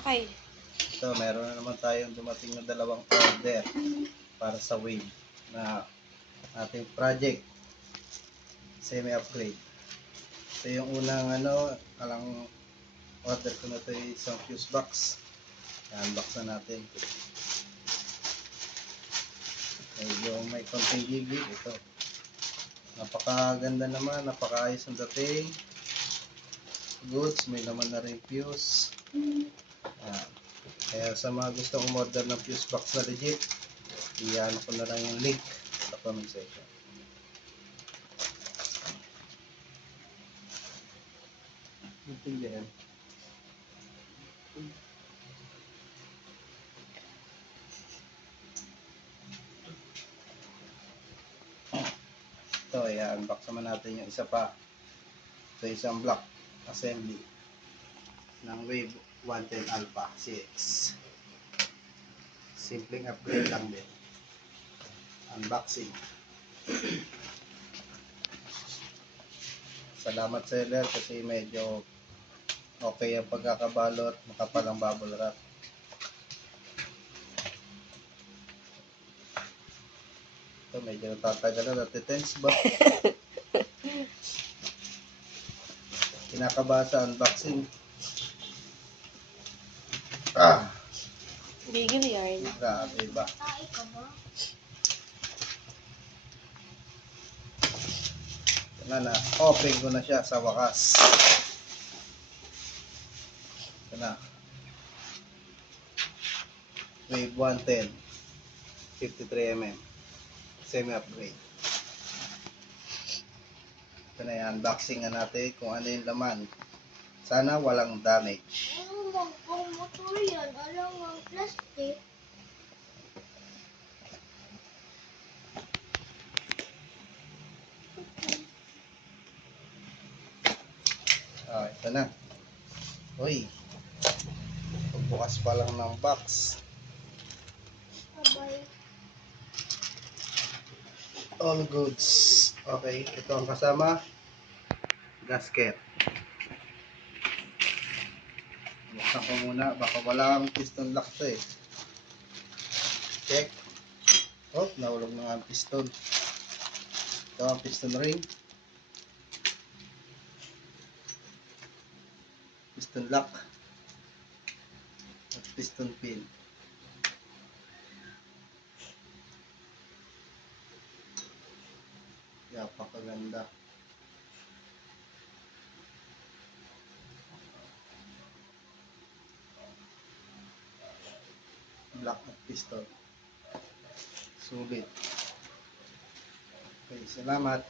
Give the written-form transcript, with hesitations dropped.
Okay. Ito, meron na naman tayong dumating na dalawang order para sa wave na ating project semi-upgrade. Ito yung unang alang order ko na ito ay isang fuse box. I-unbox na natin. Medyo may konting gigil ito. Napakaganda naman, napakaayos ang dating. Goods, may naman na rin fuse. Kaya sa mga gustong umorder ng fuse box na legit, iyan ko na lang yung link sa comment section. Yan. Ito, i-unbox naman natin yung isa pa. Ito isang block assembly ng Wave 110 Alpha CX. Simpleng upgrade lang din. Unboxing. Salamat seller kasi medyo okay ang pagkakabalot, makapal ang bubble wrap. Ito medyo natatagal na, natitense ba? Kinakabahan sa unboxing. Gigil yarn. Grabe ba? Na open ko na siya sa wakas. Ito na. Wave 110 53mm semi-upgrade. Ito na yan, unboxing na natin kung ano yung laman. Sana walang damage. Ang motor yan, alam ang plastic. Ito na. Uy, pagbukas pa lang ng box. Abay. All goods. Okay, ito ang kasama. Gasket. Buksan ko muna, baka walang piston lock to eh. Check. Oh, nahulog na nga ang piston. Ito ang piston ring. Piston lock. At piston pin. Napakaganda. Black at piston. Sulit. Okay, salamat.